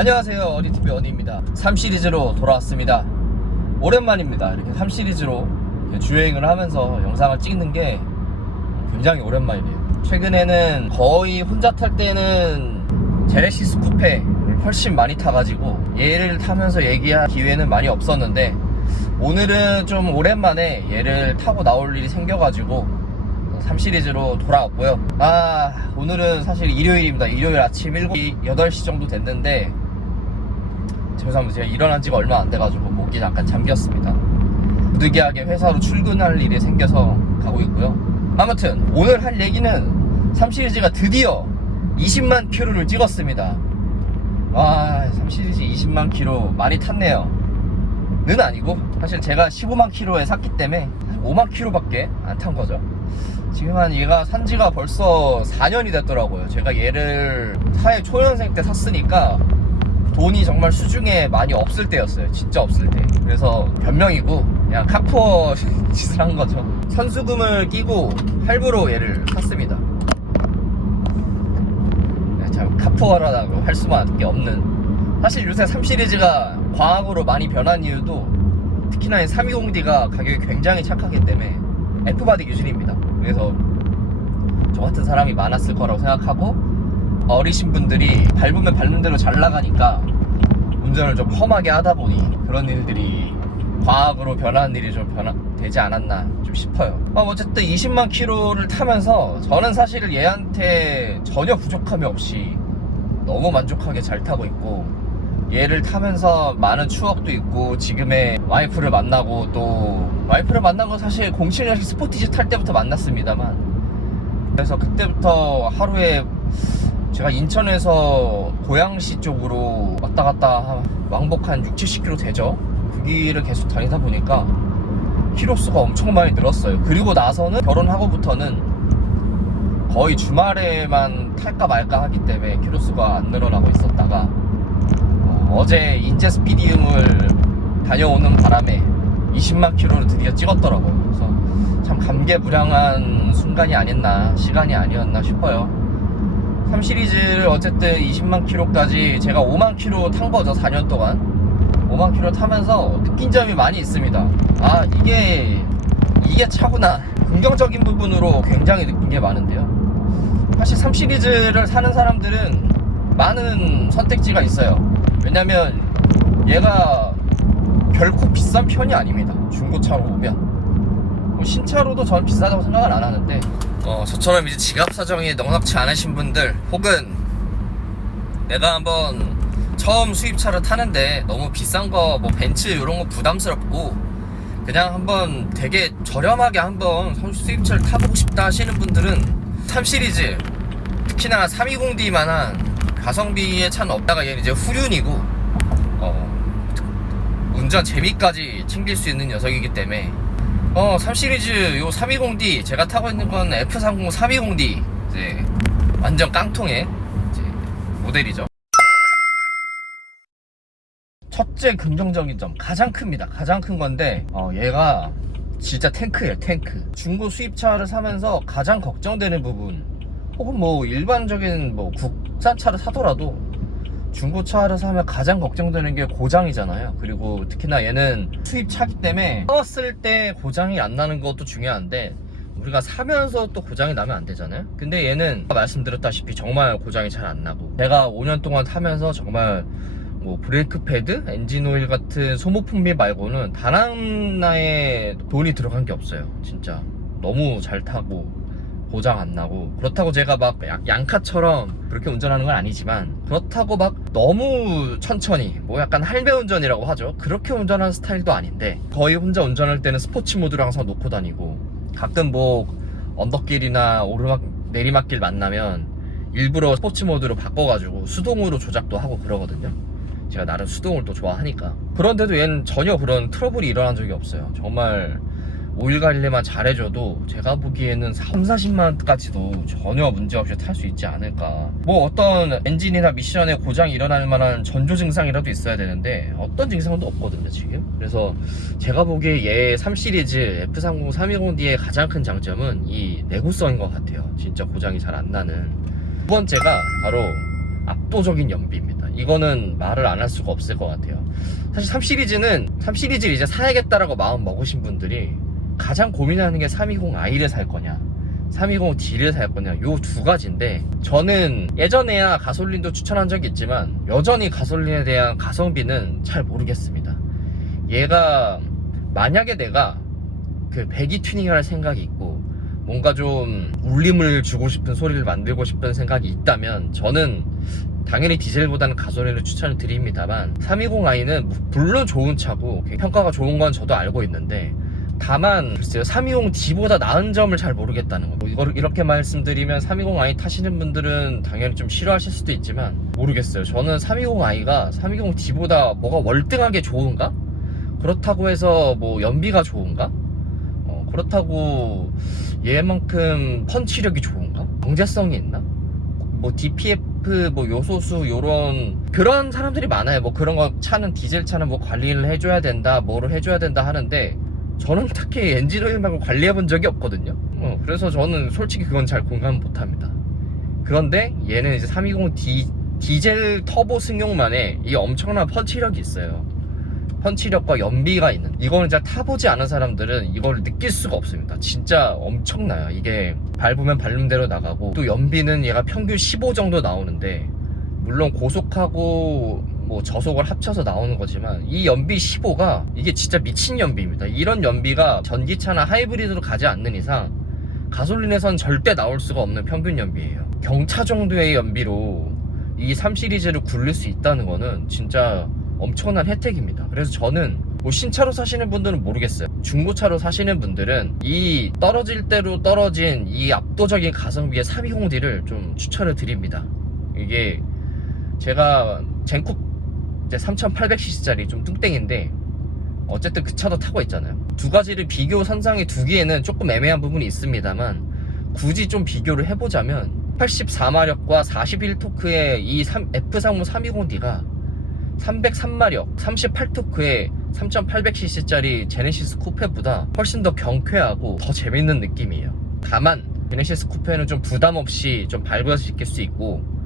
안녕하세요, 어리TV 어니입니다. 3시리즈로 돌아왔습니다. 오랜만입니다. 이렇게 3시리즈로 주행을 하면서 영상을 찍는 게 굉장히 오랜만이네요. 최근에는 거의 혼자 탈 때는 제네시스 쿠페를 훨씬 많이 타가지고 얘를 타면서 얘기할 기회는 많이 없었는데, 오늘은 좀 오랜만에 얘를 타고 나올 일이 생겨가지고 3시리즈로 돌아왔고요. 오늘은 사실 일요일입니다. 일요일 아침 8시 정도 됐는데, 죄송합니다. 제가 일어난 지가 얼마 안 돼가지고 목이 잠깐 잠겼습니다. 부득이하게 회사로 출근할 일이 생겨서 가고 있고요. 아무튼 오늘 할 얘기는 3시리즈가 드디어 20만 킬로를 찍었습니다. 3시리즈 20만 킬로 많이 탔네요. 는 아니고, 사실 제가 15만 킬로에 샀기 때문에 5만 킬로밖에 안 탄 거죠. 지금 얘가 산지가 벌써 4년이 됐더라고요. 제가 얘를 사회 초년생 때 샀으니까 돈이 정말 수중에 많이 없을 때였어요. 진짜 없을 때. 그래서 변명이고 그냥 카푸어 짓을 한 거죠. 선수금을 끼고 할부로 얘를 샀습니다. 참 카푸어라고 할 수밖에 없는. 사실 요새 3시리즈가 광학으로 많이 변한 이유도 특히나 320D가 가격이 굉장히 착하기 때문에 F바디 기준입니다. 그래서 저 같은 사람이 많았을 거라고 생각하고, 어리신 분들이 밟으면 밟는 대로 잘 나가니까 운전을 좀 험하게 하다 보니 그런 일들이 과학으로 변하는 일이 좀 되지 않았나 좀 싶어요. 어쨌든 20만 킬로를 타면서 저는 사실 얘한테 전혀 부족함이 없이 너무 만족하게 잘 타고 있고, 얘를 타면서 많은 추억도 있고, 지금의 와이프를 만나고, 또 와이프를 만난 건 사실 07년식 스포티지 탈 때부터 만났습니다만, 그래서 그때부터 하루에 제가 인천에서 고양시 쪽으로 왔다 갔다 왕복 한 60-70km 되죠. 그 길을 계속 다니다 보니까 키로수가 엄청 많이 늘었어요. 그리고 나서는 결혼하고부터는 거의 주말에만 탈까 말까 하기 때문에 키로수가 안 늘어나고 있었다가, 어제 인제 스피디움을 다녀오는 바람에 20만 킬로를 드디어 찍었더라고요. 그래서 참 감개무량한 순간이 아니었나, 시간이 아니었나 싶어요. 3시리즈를 어쨌든 20만 킬로까지 제가 5만 킬로 탄 거죠. 4년 동안 5만 킬로 타면서 느낀 점이 많이 있습니다. 이게 차구나. 긍정적인 부분으로 굉장히 느낀 게 많은데요. 사실 3시리즈를 사는 사람들은 많은 선택지가 있어요. 왜냐면 얘가 결코 비싼 편이 아닙니다. 중고차로 오면. 신차로도 전 비싸다고 생각은 안 하는데, 저처럼 이제 지갑 사정이 넉넉치 않으신 분들, 혹은 내가 한번 처음 수입차를 타는데 너무 비싼 거, 벤츠 이런 거 부담스럽고 그냥 한번 되게 저렴하게 한번 수입차를 타보고 싶다 하시는 분들은 3시리즈, 특히나 320D만한 가성비의 차는 없다가 얘는 이제 후륜이고, 운전 재미까지 챙길 수 있는 녀석이기 때문에 3시리즈 요 320D, 제가 타고 있는 건 F30 320D, 이제 완전 깡통의 이제 모델이죠. 첫째 긍정적인 점, 가장 큽니다. 가장 큰 건데, 얘가 진짜 탱크예요. 탱크. 중고 수입차를 사면서 가장 걱정되는 부분, 혹은 일반적인 국산차를 사더라도 중고차를 사면 가장 걱정되는 게 고장이잖아요. 그리고 특히나 얘는 수입차기 때문에 샀을 때 고장이 안 나는 것도 중요한데, 우리가 사면서 또 고장이 나면 안 되잖아요. 근데 얘는 말씀드렸다시피 정말 고장이 잘 안 나고, 제가 5년 동안 타면서 정말 브레이크 패드, 엔진 오일 같은 소모품비 말고는 단 하나의 돈이 들어간 게 없어요. 진짜 너무 잘 타고 고장 안 나고. 그렇다고 제가 양카처럼 그렇게 운전하는 건 아니지만, 그렇다고 너무 천천히 약간 할매 운전이라고 하죠. 그렇게 운전하는 스타일도 아닌데, 거의 혼자 운전할 때는 스포츠 모드를 항상 놓고 다니고, 가끔 언덕길이나 내리막길 만나면 일부러 스포츠 모드로 바꿔가지고 수동으로 조작도 하고 그러거든요. 제가 나름 수동을 또 좋아하니까. 그런데도 얘는 전혀 그런 트러블이 일어난 적이 없어요. 정말 오일 관리만 잘해줘도 제가 보기에는 30-40만까지도 전혀 문제없이 탈 수 있지 않을까. 어떤 엔진이나 미션에 고장이 일어날 만한 전조 증상이라도 있어야 되는데 어떤 증상도 없거든요 지금. 그래서 제가 보기에 얘 3시리즈 F30 320D의 가장 큰 장점은 이 내구성인 것 같아요. 진짜 고장이 잘 안 나는. 두 번째가 바로 압도적인 연비입니다. 이거는 말을 안 할 수가 없을 것 같아요. 사실 3시리즈를 이제 사야겠다라고 마음 먹으신 분들이 가장 고민하는 게 320i를 살 거냐 320D를 살 거냐 요 두 가지인데, 저는 예전에야 가솔린도 추천한 적이 있지만 여전히 가솔린에 대한 가성비는 잘 모르겠습니다. 얘가 만약에 내가 그 배기 튜닝을 할 생각이 있고 뭔가 좀 울림을 주고 싶은 소리를 만들고 싶은 생각이 있다면 저는 당연히 디젤보다는 가솔린을 추천을 드립니다만, 320i는 물론 좋은 차고 평가가 좋은 건 저도 알고 있는데, 다만 글쎄요 320D보다 나은 점을 잘 모르겠다는 거. 이걸 이렇게 말씀드리면 320i 타시는 분들은 당연히 좀 싫어하실 수도 있지만 모르겠어요. 저는 320i가 320D보다 뭐가 월등하게 좋은가? 그렇다고 해서 뭐 연비가 좋은가? 그렇다고 얘만큼 펀치력이 좋은가? 경제성이 있나? 뭐 DPF 뭐 요소수 요런 그런 사람들이 많아요. 뭐 그런 거 차는 디젤 차는 뭐 관리를 해줘야 된다 뭐를 해줘야 된다 하는데, 저는 딱히 엔진 오일 말고 관리해 본 적이 없거든요. 그래서 저는 솔직히 그건 잘 공감 못 합니다. 그런데 얘는 이제 320D 디젤 터보 승용만의 이 엄청난 펀치력이 있어요. 펀치력과 연비가 있는, 이거는 진짜 타보지 않은 사람들은 이걸 느낄 수가 없습니다. 진짜 엄청나요. 이게 밟으면 밟는 대로 나가고, 또 연비는 얘가 평균 15 정도 나오는데, 물론 고속하고 뭐 저속을 합쳐서 나오는 거지만 이 연비 15가 이게 진짜 미친 연비입니다. 이런 연비가 전기차나 하이브리드로 가지 않는 이상 가솔린에선 절대 나올 수가 없는 평균 연비예요. 경차 정도의 연비로 이 3시리즈를 굴릴 수 있다는 거는 진짜 엄청난 혜택입니다. 그래서 저는 뭐 신차로 사시는 분들은 모르겠어요. 중고차로 사시는 분들은 이 떨어질 대로 떨어진 이 압도적인 가성비의 320D를 좀 추천을 드립니다. 이게 제가 젠쿱 이제 3800cc짜리 좀 뚱땡인데 어쨌든 그 차도 타고 있잖아요. 두 가지를 비교 선상에 두기에는 조금 애매한 부분이 있습니다만, 굳이 좀 비교를 해보자면 84마력과 41토크의 이 F35 320D가 303마력 38토크의 3800cc짜리 제네시스 쿠페보다 훨씬 더 경쾌하고 더 재밌는 느낌이에요. 다만 제네시스 쿠페는 좀 부담없이 좀 밟아서 시킬 수 있고,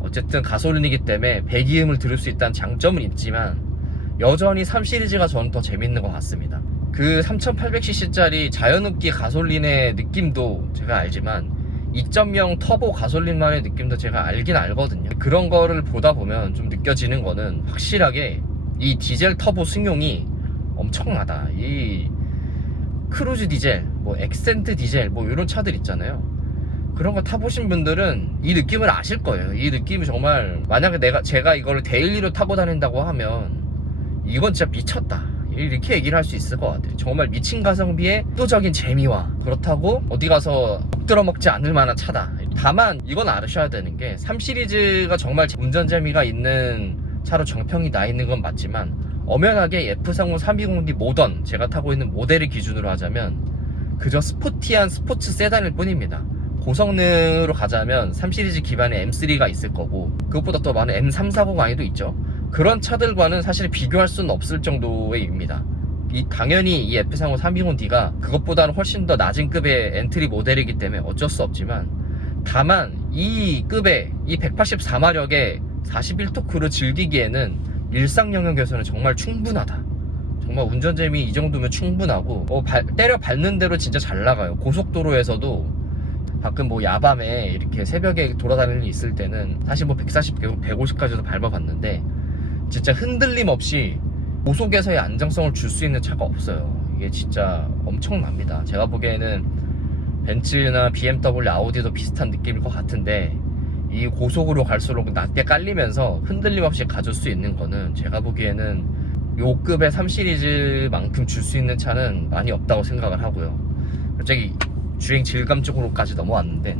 어쨌든 가솔린이기 때문에 배기음을 들을 수 있다는 장점은 있지만 여전히 3시리즈가 저는 더 재밌는 것 같습니다. 그 3800cc짜리 자연흡기 가솔린의 느낌도 제가 알지만 2.0 터보 가솔린만의 느낌도 제가 알긴 알거든요. 그런 거를 보다 보면 좀 느껴지는 거는 확실하게 이 디젤 터보 승용이 엄청나다. 이 크루즈 디젤, 뭐 엑센트 디젤 뭐 이런 차들 있잖아요. 그런 거 타보신 분들은 이 느낌을 아실 거예요. 이 느낌이 정말, 만약에 제가 이거를 데일리로 타고 다닌다고 하면 이건 진짜 미쳤다 이렇게 얘기를 할 수 있을 것 같아요. 정말 미친 가성비의 압도적인 재미와, 그렇다고 어디 가서 엎드려 먹지 않을 만한 차다. 다만 이건 알으셔야 되는 게 3시리즈가 정말 운전 재미가 있는 차로 정평이 나 있는 건 맞지만, 엄연하게 F30 320D 모던 제가 타고 있는 모델을 기준으로 하자면 그저 스포티한 스포츠 세단일 뿐입니다. 고성능으로 가자면 3시리즈 기반의 M3가 있을 거고, 그것보다 더 많은 M340i도 있죠. 그런 차들과는 사실 비교할 수는 없을 정도의 입니다. 당연히 이 F30 320D가 그것보다는 훨씬 더 낮은 급의 엔트리 모델이기 때문에 어쩔 수 없지만, 다만 이 급의 이 184마력의 41토크를 즐기기에는 일상 영역에서는 정말 충분하다. 정말 운전재미 이 정도면 충분하고, 때려 밟는 대로 진짜 잘 나가요. 고속도로에서도 가끔 뭐 야밤에 이렇게 새벽에 돌아다니는 일 있을 때는 사실 뭐 140, 150까지도 밟아봤는데 진짜 흔들림 없이 고속에서의 안정성을 줄 수 있는 차가 없어요. 이게 진짜 엄청납니다. 제가 보기에는 벤츠나 BMW, 아우디도 비슷한 느낌일 것 같은데, 이 고속으로 갈수록 낮게 깔리면서 흔들림 없이 가줄 수 있는 거는 제가 보기에는 요 급의 3시리즈만큼 줄 수 있는 차는 많이 없다고 생각을 하고요. 갑자기 주행 질감 쪽으로까지 넘어왔는데,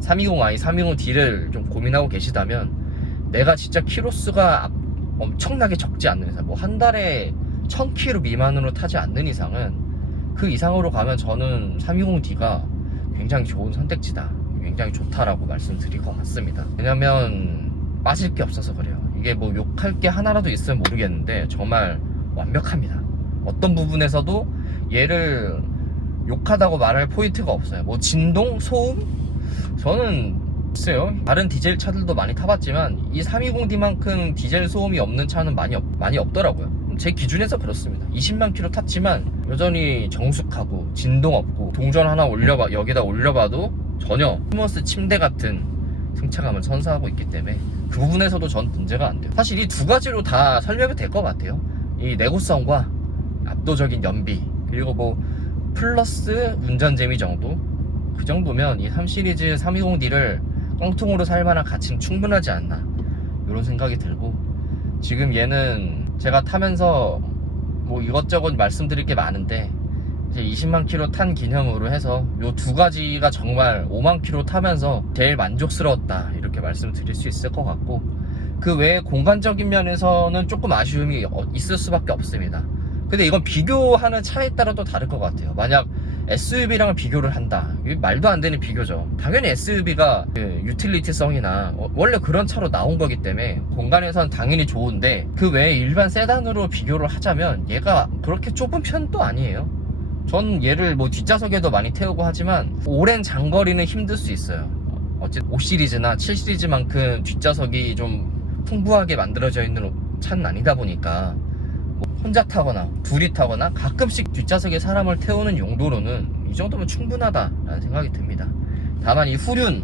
320i, 320D를 좀 고민하고 계시다면 내가 진짜 키로수가 엄청나게 적지 않는 이상, 뭐 한 달에 1000km 미만으로 타지 않는 이상은, 그 이상으로 가면 저는 320D가 굉장히 좋은 선택지다, 굉장히 좋다라고 말씀드릴 것 같습니다. 왜냐면 빠질 게 없어서 그래요. 이게 뭐 욕할 게 하나라도 있으면 모르겠는데 정말 완벽합니다. 어떤 부분에서도 얘를 욕하다고 말할 포인트가 없어요. 뭐 진동, 소음, 저는 글쎄요, 다른 디젤 차들도 많이 타봤지만 이 320D만큼 디젤 소음이 없는 차는 많이 없더라고요. 제 기준에서 그렇습니다. 20만 킬로 탔지만 여전히 정숙하고 진동 없고, 동전 하나 여기다 올려봐도 전혀 휴머스 침대 같은 승차감을 선사하고 있기 때문에 그 부분에서도 전 문제가 안 돼요. 사실 이 두 가지로 다 설명이 될 것 같아요. 이 내구성과 압도적인 연비, 그리고 뭐 플러스 운전 재미 정도, 그 정도면 이 3시리즈 320D를 깡통으로 살 만한 가치는 충분하지 않나, 이런 생각이 들고, 지금 얘는 제가 타면서 뭐 이것저것 말씀드릴 게 많은데, 이제 20만 킬로 탄 기념으로 해서 요 두 가지가 정말 5만 킬로 타면서 제일 만족스러웠다, 이렇게 말씀드릴 수 있을 것 같고, 그 외에 공간적인 면에서는 조금 아쉬움이 있을 수밖에 없습니다. 근데 이건 비교하는 차에 따라 또 다를 것 같아요. 만약 SUV랑 비교를 한다, 말도 안 되는 비교죠. 당연히 SUV가 그 유틸리티성이나 원래 그런 차로 나온 거기 때문에 공간에선 당연히 좋은데, 그 외에 일반 세단으로 비교를 하자면 얘가 그렇게 좁은 편도 아니에요. 전 얘를 뭐 뒷좌석에도 많이 태우고 하지만 오랜 장거리는 힘들 수 있어요. 어쨌든 5시리즈나 7시리즈만큼 뒷좌석이 좀 풍부하게 만들어져 있는 차는 아니다 보니까 혼자 타거나 둘이 타거나 가끔씩 뒷좌석에 사람을 태우는 용도로는 이 정도면 충분하다라는 생각이 듭니다. 다만 이 후륜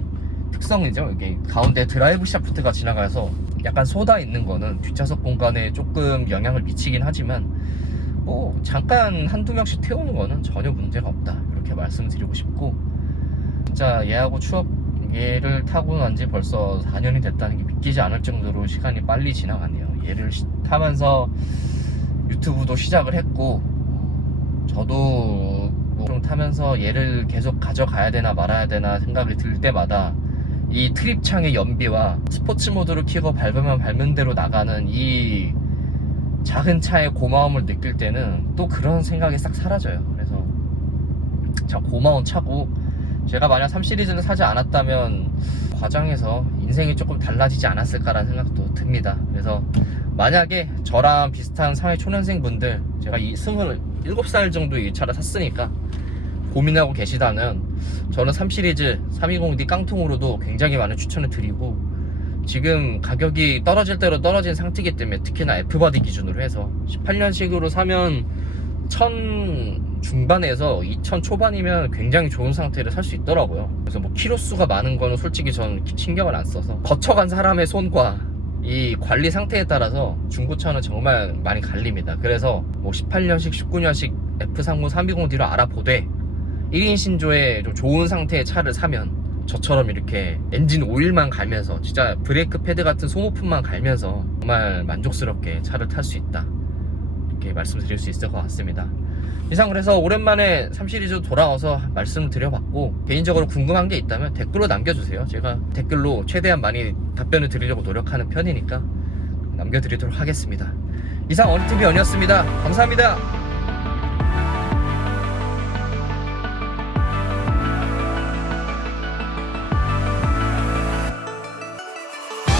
특성이죠. 이게 가운데 드라이브 샤프트가 지나가서 약간 쏟아 있는 거는 뒷좌석 공간에 조금 영향을 미치긴 하지만, 뭐 잠깐 한두 명씩 태우는 거는 전혀 문제가 없다, 이렇게 말씀드리고 싶고, 진짜 얘하고 얘를 타고 난 지 벌써 4년이 됐다는 게 믿기지 않을 정도로 시간이 빨리 지나가네요. 얘를 타면서 유튜브도 시작을 했고, 저도 좀 타면서 얘를 계속 가져가야 되나 말아야 되나 생각이 들 때마다 이 트립창의 연비와 스포츠 모드를 켜고 밟으면 밟는 대로 나가는 이 작은 차의 고마움을 느낄 때는 또 그런 생각이 싹 사라져요. 그래서 참 고마운 차고, 제가 만약 3시리즈를 사지 않았다면 과정에서 인생이 조금 달라지지 않았을까라는 생각도 듭니다. 그래서 만약에 저랑 비슷한 사회 초년생 분들, 제가 이 27살 정도 이 차를 샀으니까 고민하고 계시다면, 저는 3시리즈 320D 깡통으로도 굉장히 많은 추천을 드리고, 지금 가격이 떨어질 대로 떨어진 상태이기 때문에, 특히나 F바디 기준으로 해서 18년식으로 사면 1000 중반에서 2000 초반이면 굉장히 좋은 상태를 살 수 있더라고요. 그래서 뭐 키로수가 많은 거는 솔직히 전 신경을 안 써서, 거쳐간 사람의 손과 이 관리 상태에 따라서 중고차는 정말 많이 갈립니다. 그래서 뭐 18년식 19년식 F30 320D로 알아보되 1인 신조에 좀 좋은 상태의 차를 사면 저처럼 이렇게 엔진 오일만 갈면서, 진짜 브레이크 패드 같은 소모품만 갈면서 정말 만족스럽게 차를 탈 수 있다, 이렇게 말씀드릴 수 있을 것 같습니다. 이상, 그래서 오랜만에 3시리즈 돌아와서 말씀을 드려봤고, 개인적으로 궁금한 게 있다면 댓글로 남겨주세요. 제가 댓글로 최대한 많이 답변을 드리려고 노력하는 편이니까 남겨드리도록 하겠습니다. 이상 어니TV 연이었습니다. 감사합니다.